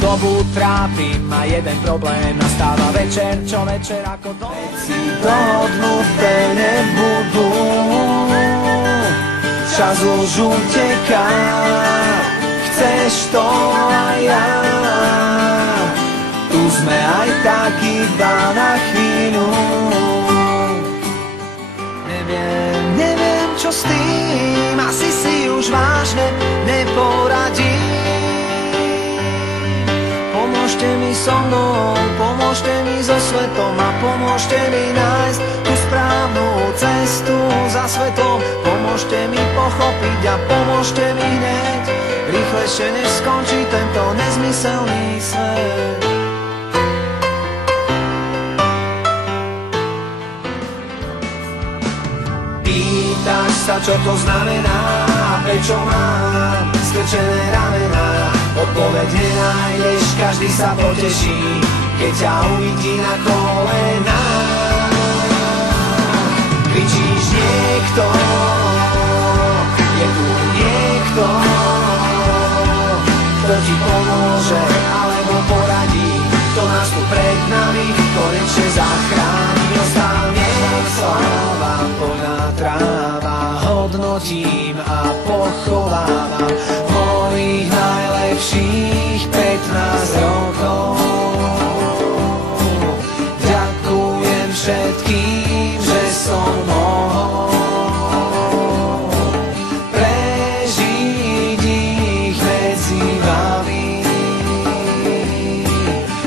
dobu trápim ma jeden problém. Nastáva večer, čo večer ako to veci dohodnuté nebudú. Čas už uteká, chceš to aj ja. Tu sme aj tak iba na chvíľu. Neviem čo s tým, asi si už vážne neporadím. Pomôžte mi so mnou, pomôžte mi so svetom a pomôžte mi nájsť tú správnu cestu za svetom. Pomôžte mi pochopiť a pomôžte mi hneď, rýchlejšie než skončí tento nezmyselný svet. Pýtaš sa, čo to znamená a prečo mám skrčené ramená. Odpoveď nenájdeš, každý sa poteší, keď ťa uvidí na kolená. Kričíš niekto, je tu niekto, kto ti pomôže alebo poradí, kto nás tu pred nami konečne zachráni. Ostal slava, poľná tráva, hodnotím a pochovávam mojich najlepších 15 rokov. Ďakujem všetkým, že som mohol prežiť ich medzi vami.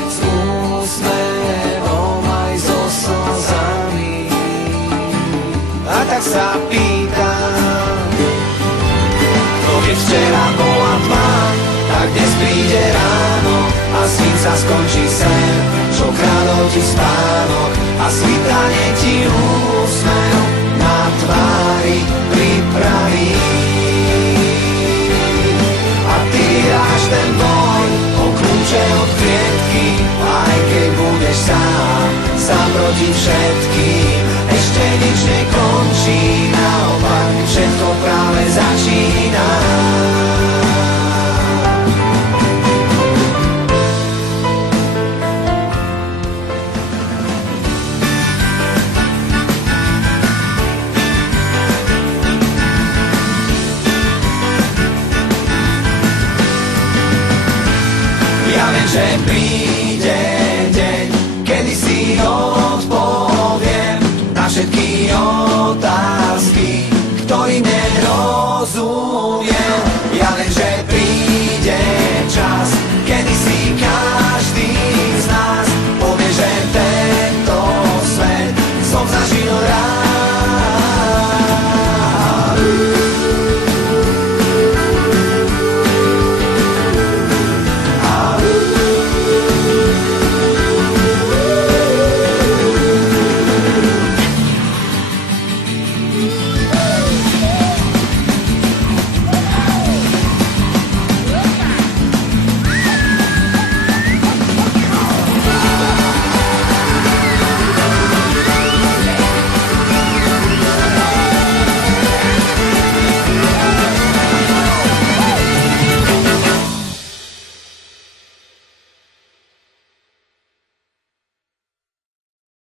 S úsmevom aj so slzami. A tak sa pýtam, no keď včera bola tma, tak dnes príde ráno a svíť sa skončí sen, čo kradol ti spánok a svitanie ti